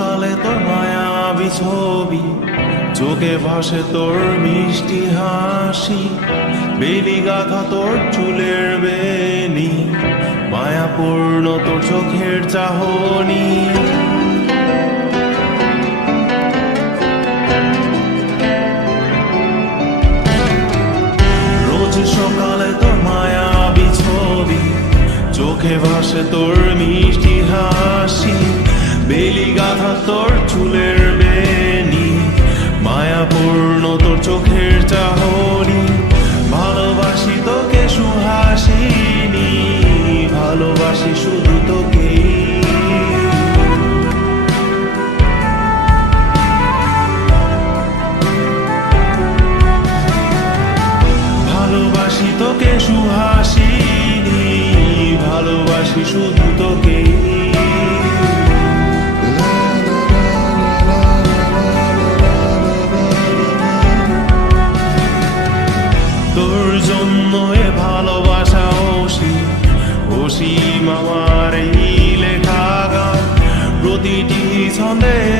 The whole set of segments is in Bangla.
সকালে তোর মায়াবি ছবি চোখে ভাসে তোর মিষ্টি হাসি, বেলি গাথা তোর চুলের বেনি, মায়াপূর্ণ তোর চোখের চাহনি। রোজ সকালে তোর মায়াবি ছবি চোখে ভাসে তোর মিষ্টি হাসি বেলি গাথা তোর চুলের বেনি মায়াপূর্ণ তোর চোখের চাহনি, ভালোবাসি তোকে সুহাসিনী, ভালোবাসি শুধু তোকে ভালোবাসি তোকে সুহাসিনী, ভালোবাসি শুধু তোকে এ ভালোবাসা ওসি ওসি আমার এই লেখা গান। প্রতিটি ছন্দে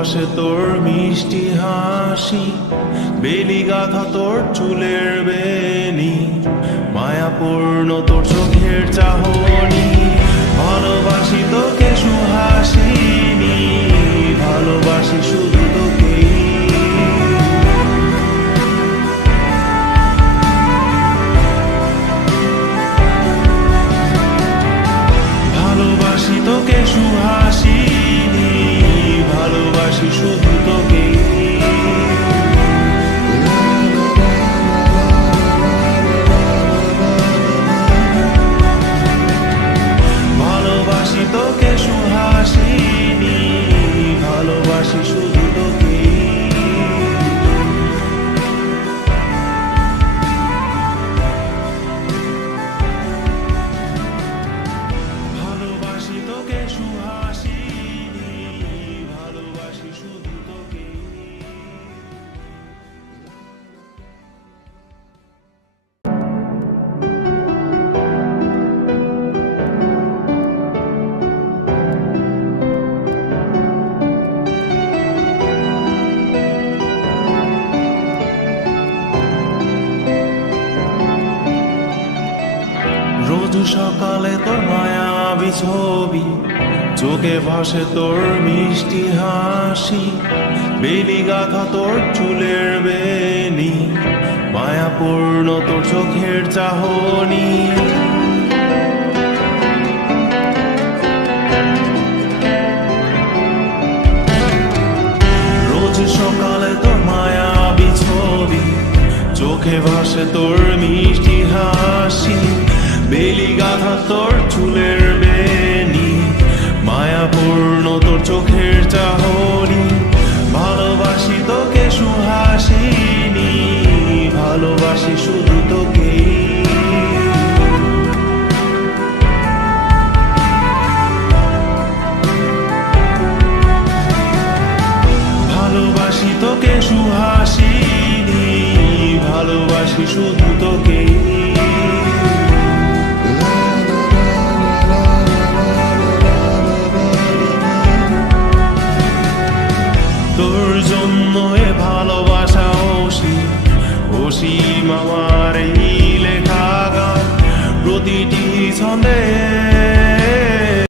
ভাসে তোর মিষ্টি হাসি বেলি গাথা তোর চুলের বেনি মায়াপূর্ণ তোর চোখের চাহনি, ভালোবাসি তোকে সুহাসিনী রোজ সকালে তোর মায়াবি ছবি চোখে ভাসে তোর মিষ্টি হাসি, বেলি গাথা তোর চুলের বেনি, মায়াপূর্ণ তোর চোখের চাহনি। রোজ সকালে তোর মায়াবি ছবি চোখে ভাসে তোর মিষ্টি হাসি বেলি গাথা তোর চুলের বেনি, মায়াপূর্ণ তোর চোখের চাহনি, ভালোবাসি তোকে সুহাসিনী, ভালোবাসি শুধু তোকে ভালোবাসি তোকে সুহাসিনী, ভালোবাসি শুধু তোকে তোর জন্য এ ভালোবাসা অসীম অসীম আমার এই লেখা গান প্রতিটি ছন্দে